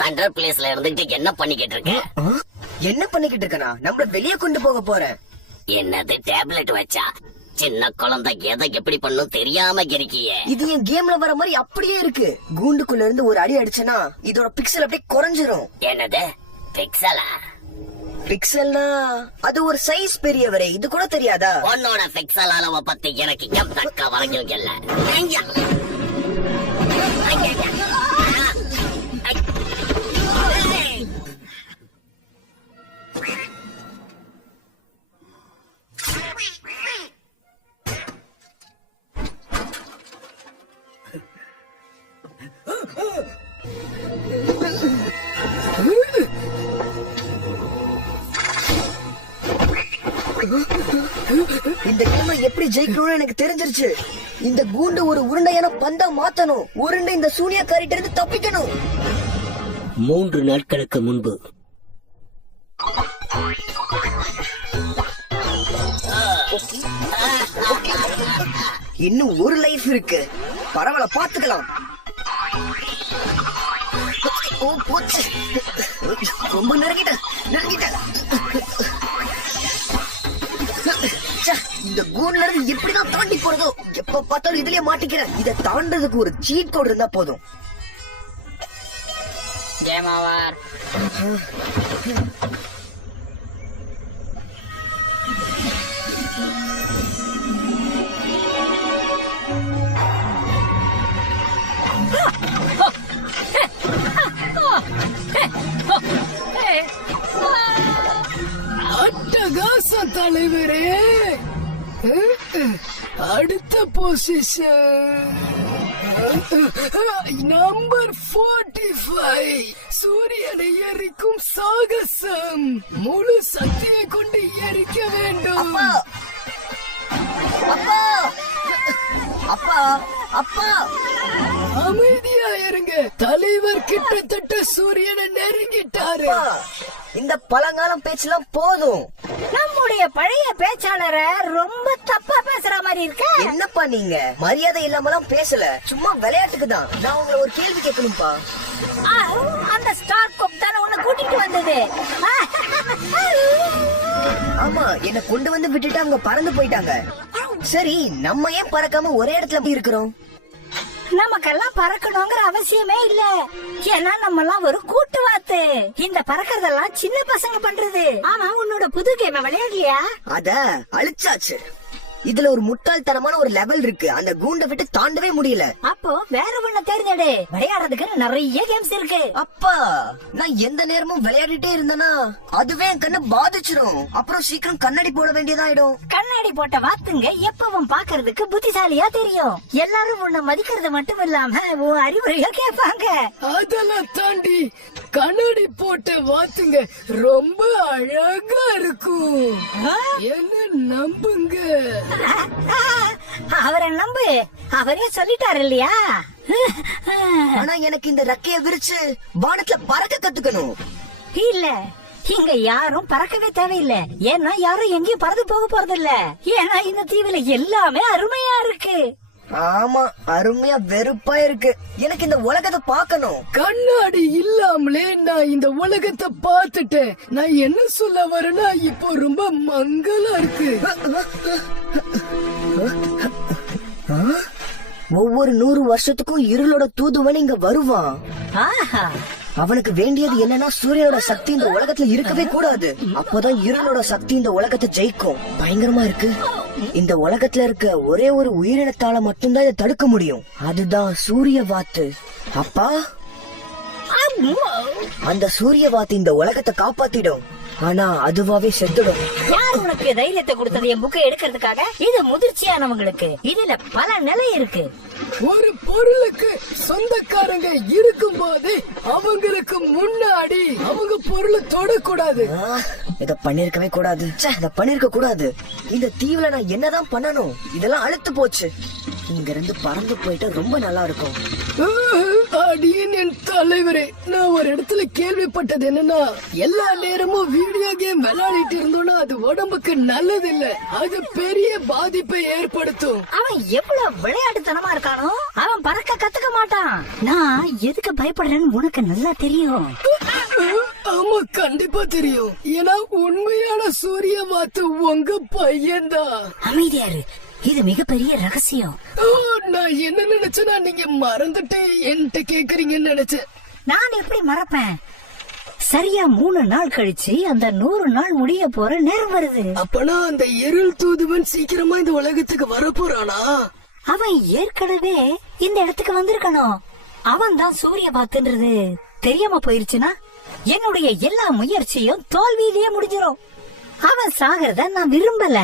Thunder பிளேஸ்ல இருந்துட்டு என்ன பண்ணிக்கிட்டு இருக்க? என்ன பண்ணிக்கிட்டு இருக்கனா? நம்மள வெளியே கொண்டு போக போறேன். என்னது டேப்லெட் வச்சா? சின்ன குழந்தை எதை எப்படி பண்ணும் தெரியாம இருக்கியே. இது என் கேம்ல வர மாதிரி அப்படியே இருக்கு. கூண்டுக்குள்ள இருந்து ஒரு அடி அடிச்சனா இதோட பிக்சல் அப்படியே குறைஞ்சிரும். என்னது பிக்சலா? பிக்சல்னா அது ஒரு சைஸ் பெரியவரே, இது கூட தெரியாதா? உன்னோட பிக்சல் அளவை பத்தி எனக்கு தக்க வரைக்கும் இல்ல. இந்த கேம எப்படி ஜெயிக்கணும்னு எனக்கு தெரிஞ்சிருச்சு. இந்த கூண்டு ஒரு உருண்டையான பந்தா மாத்தணும். உருண்டை இந்த சூனியக்காரிட்ட இருந்து தப்பிக்கணும். 3 நாட்களுக்கு முன்பு இன்னும் ஒரு லைஃப் இருக்கு. பரவாயில்ல, பாத்துக்கலாம். ரொம்ப நெருங்கிட்டேன். இந்த கூண்டுல இருந்து எப்படிதான் தாண்டி போறதோ? எப்ப பார்த்தாலும் இதுலயே மாட்டிக்கிறேன். இதை தாண்டதுக்கு ஒரு சீட் கோட் இருந்தா போதும். Game over. அட்டகாசம் தலைவரே. அடுத்த பொசிஷன் நம்பர் 45. சூரியனை எரிக்கும் சாகசம். முழு சக்தியை கொண்டு எரிக்க வேண்டும். அப்பா அப்பா அப்பா, அமைதியா இருங்க. தலைவர் கிட்டத்தட்ட சூரியனை நெருங்கிட்டாரு. இந்த பழங்காலம் பேச்செல்லாம் போதும். நம்முடைய பழைய பேச்சாளர ரொம்ப தப்பா பேசுற மாதிரி இருக்க. என்னப்பா நீங்க மரியாதை இல்லாமலாம் பேசல, சும்மா விளையாட்டுக்கு தான். நான் உங்களை ஒரு கேள்வி கேட்கணும்பா. அந்த ஸ்டார் கோப் தானே உன்னை கூட்டிட்டு வந்தது? ஆமா, என்ன கொண்டு வந்து விட்டுட்டு அவங்க பறந்து போயிட்டாங்க. சரி, நம்ம ஏன் பறக்காம ஒரே இடத்துல போய் இருக்கிறோம்? நமக்கெல்லாம் பறக்கணுங்கிற அவசியமே இல்ல. ஏன்னா நம்ம எல்லாம் ஒரு கூட்டு வாத்து. இந்த பறக்கறதெல்லாம் சின்ன பசங்க பண்றது. ஆமா, உன்னோட புது கேம விளையாடலையா? அத அழிச்சாச்சு. இதுல ஒரு முட்டாள்தனமான ஒரு லெவல் இருக்கு. அந்த கூண்டை விட்டு தாண்டவே முடியல. அப்போ வேற ஒண்ணு தேர்ந்தெடு. விளையாடுறதுக்கு நிறைய கேம்ஸ் இருக்கு. அப்பா, நான் எந்த நேரமும் விளையாடிட்டே இருந்தேனா அதுவே என் கண்ணு பாதிச்சிடும். அப்புறம் சீக்கிரம் கண்ணாடி போட வேண்டியதாயிடும். கண்ணாடி போட்ட வாத்துங்க எப்பவும் பாக்குறதுக்கு புத்திசாலியா தெரியும். எல்லாரும் உன்னை மதிக்கிறது மட்டும் இல்லாம உன் அறிவுரையா கேட்பாங்க. அதெல்லாம் தாண்டி கண்ணாடி போட்ட வாத்துங்க ரொம்ப அழகா இருக்கும். என்ன நம்புங்க. அவரை நம்பு, அவரே சொல்லிட்டாரு இல்லையா? ஆனா எனக்கு இந்த ரெக்கைய விரிச்சு வானத்துல பறக்க கத்துக்கணும். இல்ல, இங்க யாரும் பறக்கவே தேவையில்லை. ஏன்னா யாரும் எங்கேயும் பறந்து போக போறது இல்ல. ஏன்னா இந்த தீவுல எல்லாமே அருமையா இருக்கு. ஆமா, அருமையா வெறுப்பா இருக்கு. எனக்கு இந்த உலகத்தை பார்க்கணும். கண்ணாடி இல்லாமலே நான் இந்த உலகத்தை பார்த்துட்டேன். நான் என்ன சொல்ல வரேன்னா, இப்போ ரொம்ப மங்களா இருக்கு. ஒவ்வொரு 100 வருஷத்துக்கும் இருளோட தூதுவன் இங்க வருவான். ஆஹா, அவனுக்கு வேண்டியது என்னன்னா சூரியனோட சக்தி இந்த உலகத்துல இருக்கவே கூடாது. அப்போதான் இருளோட சக்தி இந்த உலகத்தை ஜெயிக்கும். பயங்கரமா இருக்கு. இந்த உலகத்துல இருக்க ஒரே ஒரு உயிரினத்தால மட்டும்தான் இதை தடுக்க முடியும். அதுதான் சூரிய வாத்து. அப்பா, அந்த சூரிய வாத்து இந்த உலகத்தை காப்பாத்திடும். ஆனா அதுவாவே செத்துடும். யார் உனக்கு தைரியத்தை கொடுத்தது என் புக்கை எடுக்கிறதுக்காக? இது முதிர்ச்சியானவங்களுக்கு. இதுல பல நிலை இருக்கு. ஒரு பொருளுக்கு சொந்தக்காரங்க இருக்கும் போது அவங்களுக்கு முன்னாடி அவங்க பொருளை தொடக்கூடாது. இத பண்ணிருக்கவே கூடாது. இத பண்ணிருக்க கூடாது. இந்த தீவுல நான் என்னதான் பண்ணணும்? இதெல்லாம் அழுத்து போச்சு. இங்க இருந்து பறந்து போயிட்டு ரொம்ப நல்லா இருக்கும். அடியேன் என் தலைவரே, நான் ஒரு இடத்துல கேள்விப்பட்டது என்னன்னா, எல்லா நேரமும் வீடியோ கேம் விளையாடிட்டு இருந்தோம்னா அது உடம்புக்கு நல்லது இல்ல, அது பெரிய பாதிப்பை ஏற்படுத்தும். அவன் எவ்வளவு விளையாட்டுத்தனமா இருக்கானோ, அவன் பறக்க கத்துக்க மாட்டான். நான் எதுக்கு பயப்படுறேன்னு உனக்கு நல்லா தெரியும். ஆமா, கண்டிப்பா தெரியும். ஏன்னா உண்மையான சூரிய வாத்து உங்க பையன்தான். அமைதியாரு, இது மிகப்பெரிய ரகசியம். நான் என்ன நினைச்சேன்னா நீங்க மறந்துட்டு என்கிட்ட கேக்குறீங்கன்னு நினைச்சேன். நான் எப்படி மறப்பேன்? சரியா 3 நாள் கழிச்சு அந்த 100 நாள் முடிய போற நேரம் வருது. அப்பனா அந்த இருள் தூதுவன் சீக்கிரமா இந்த உலகத்துக்கு வரப்போறானா? அவன் ஏற்கனவே இந்த இடத்துக்கு வந்திருக்கணும். அவன் தான் சூரிய பாத்துன்றது தெரியாம போயிருச்சுன்னா என்னுடைய எல்லா முயற்சியும் தோல்வியிலேயே முடிஞ்சிரும். அவன் சாகிறத நான் விரும்பல.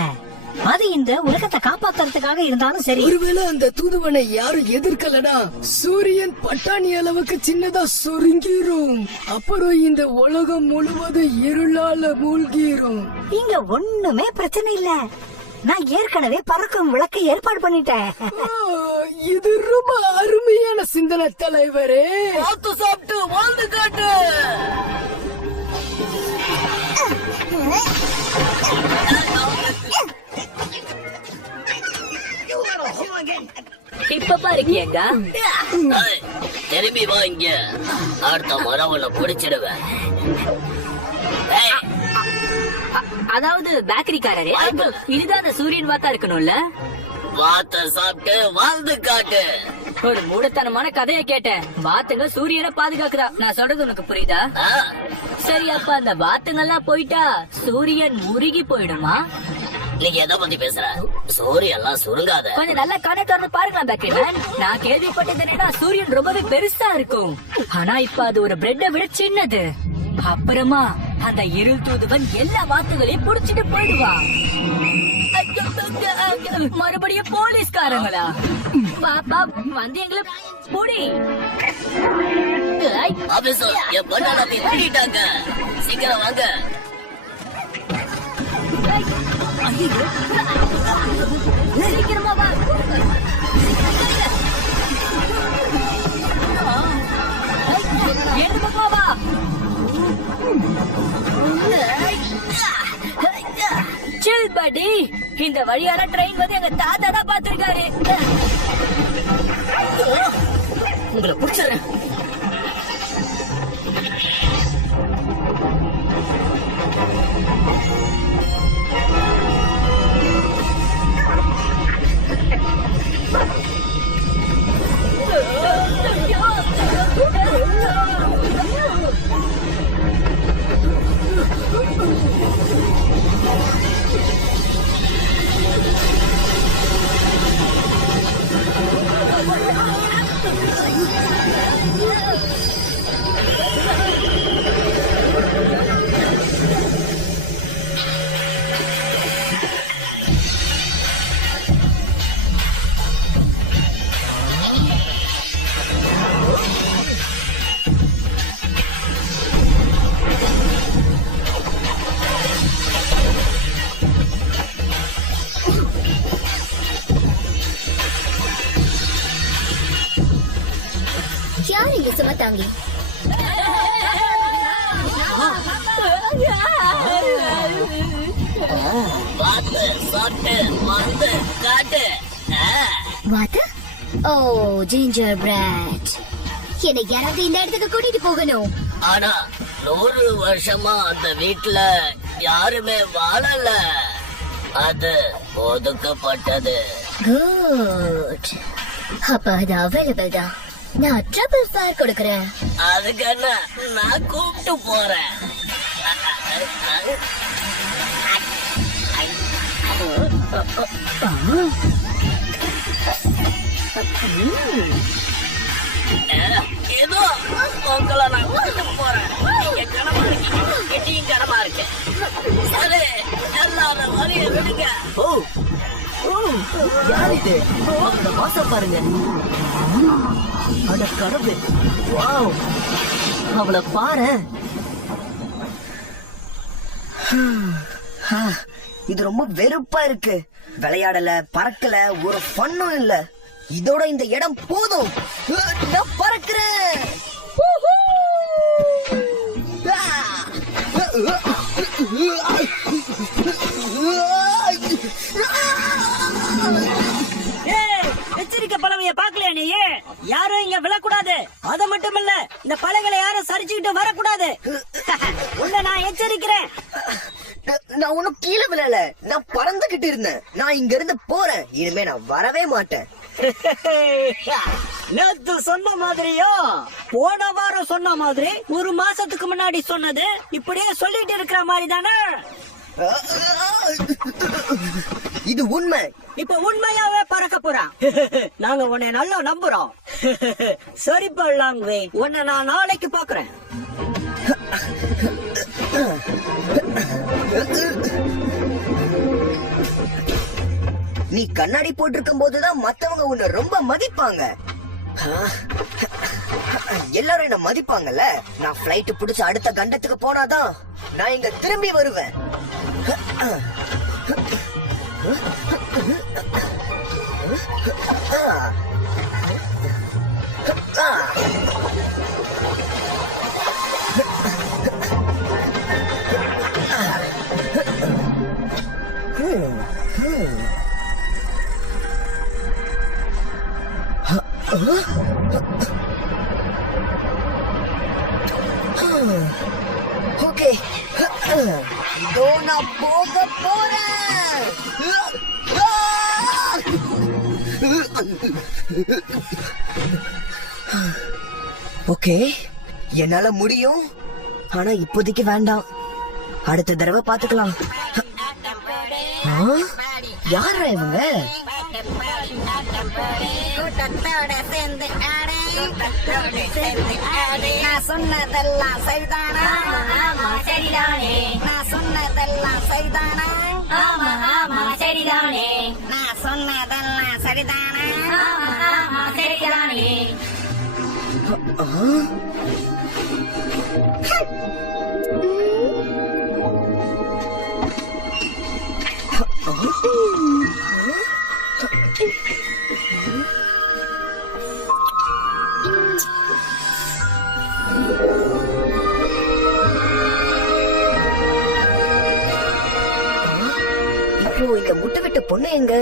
அது இந்த உலகத்தை காப்பாத்துறதுக்காக இருந்தாலும் சரி. ஒருவேளை அந்த தூதுவனை யாரும் எதிர்க்கலனா சூரியன் பட்டாணி அளவுக்கு சின்னதா சுருங்கிரும். அப்புறம் இந்த உலகம் முழுவதும் இருளால மூழ்கிரும். இங்க ஒண்ணுமே பிரச்சனை இல்ல. நான் ஏற்கனவே பறக்கும் விளக்கை ஏற்பாடு பண்ணிட்டேன். இது ரொம்ப அருமையான சிந்தனை தலைவரே. சாப்பிட்டு வாழ்ந்து காட்டு. இப்ப பாருக்கியங்க, திரும்பி வா இங்க. அடுத்த முறை உன்னை பிடிச்சிடுவேன். அதாவது பேக்கரிக்காரரே, இதுதான் அந்த சூரியன் வாத்தா இருக்கணும்ல. வாத்த சாப்பிட்டு வாழ்ந்து காட்டு. ஒரு மூடத்தனமான கதையை கேட்டேன். வாத்துங்க சூரியனை பாதுகாக்குதா? நான் சொல்றது உனக்கு புரியுதா? சரி, அப்ப அந்த வாத்துங்கெல்லாம் போயிட்டா சூரியன் உருகி போயிடுமா? நீங்க எதை பத்தி பேசுற? சூரியன் எல்லாம் சுருங்காத. கொஞ்சம் நல்லா கண்ணை திறந்து பாருங்களா பேக்கரிமேன். நான் கேள்விப்பட்டது என்னன்னா சூரியன் ரொம்பவே பெருசா இருக்கும். ஆனா இப்ப அது ஒரு பிரெட்டை விட சின்னது. அப்புறமா அந்த இருள் தூதுவன் எல்லா வாத்துகளையும் புடிச்சிட்டு போயிடுவான். மறுபடியும் போலீஸ்காரங்களா? பாப்பா வந்து எங்களை புடி. ஆபீசர், என் பொண்ணை தேடிட்டாங்க. சீக்கிரம் வாங்க. சீக்கிரமா வா. எந்த பக்கம் வா. சில் படி, இந்த வழியான ட்ரெயின் வந்து எங்க தாத்தா தான் பாத்துருக்காரு. உங்களை பிடிச்சிடுறேன். யார் இங்க சுமத்தாங்க? வாத்து சாப்பிட்டு வாழ்ந்து காட்டு. வாத்து? ஓ, ஜிஞ்சர் பிரெட். என்னை யாராவது இந்த இடத்துக்கு கூட்டிட்டு போகணும். ஆனா 100 வருஷமா அந்த வீட்டுல யாருமே வாழல. அது ஒதுக்கப்பட்டது. குட். அப்ப அது அவைலபிள் தான். நான் ட்ரிபிள் ஃபேர் கொடுக்கறேன். அதுக்கு என்ன, நான் கூப்பிட்டு போறேன். ஏதோ உங்களை நான் கூப்பிட்டு போறேன். நீங்க கனமா இருக்கீங்க, கெட்டியும் கனமா இருக்கு. சரி, எல்லாரும் வழிய விடுங்க. யார் இது? அவரோட வாசம் பாருங்க. அட கடவுளே, வாவ், அவளை பாரு. இது ரொம்ப வெறுப்பா இருக்கு. விளையாடல, பறக்கல, ஒரு ஃபன்னும் இல்ல. இதோட இந்த இடம் போதும். நான் பறக்கிறேன். எச்சரிக்கை பலவைய பாக்கலையா நீ? யாரும் இங்க விழக்கூடாது. அது மட்டும் இல்ல, இந்த பலகைகளை யாரும் சரிச்சுக்கிட்டு வரக்கூடாது. உன்னை நான் எச்சரிக்கிறேன். நான் ஒன்னும் கீழே விழல, நான் பறந்துகிட்டு இருந்தேன். நான் இங்க இருந்து போறேன். இனிமே நான் வரவே மாட்டேன். நேத்து சொன்ன மாதிரியோ, போன வாரம் சொன்ன மாதிரி, ஒரு மாசத்துக்கு முன்னாடி சொன்னது இப்படியே சொல்லிட்டு இருக்கிற மாதிரி தானே? இது உண்மை. இப்ப உண்மையாவே பறக்க போறான். நாங்க உன்னை நல்லா நம்புறோம். சரிப்பா லாங்வே, உன்னை நான் நாளைக்கு பாக்குறேன். நீ கண்ணாடி போட்டிருக்கும் போதுதான் மத்தவங்க உன்னை ரொம்ப மதிப்பாங்க. எல்லாரும் என்ன மதிப்பாங்கல்ல. நான் பிளைட் பிடிச்சு அடுத்த கண்டத்துக்கு போனாதான் நான் இங்க திரும்பி வருவேன். ஓகே, இதோ நான் போக போறேன். ஓகே, என்னால முடியும். ஆனா இப்போதைக்கு வேண்டாம், அடுத்த தடவை பாத்துக்கலாம். யாரா இவங்க? கூட்டத்தோட சேர்ந்து ஆடு, நான் சொன்னதெல்லாம் சரிதானா? ஆமா சரிதானே, நான் சொன்னதெல்லாம் சரிதானா? ஆமா சரிதானே, நான் சொன்னதெல்லாம் சரிதானா? ஆமா சரிதானே. இப்போ இந்த முட்டை விட்ட பொண்ணு எங்க?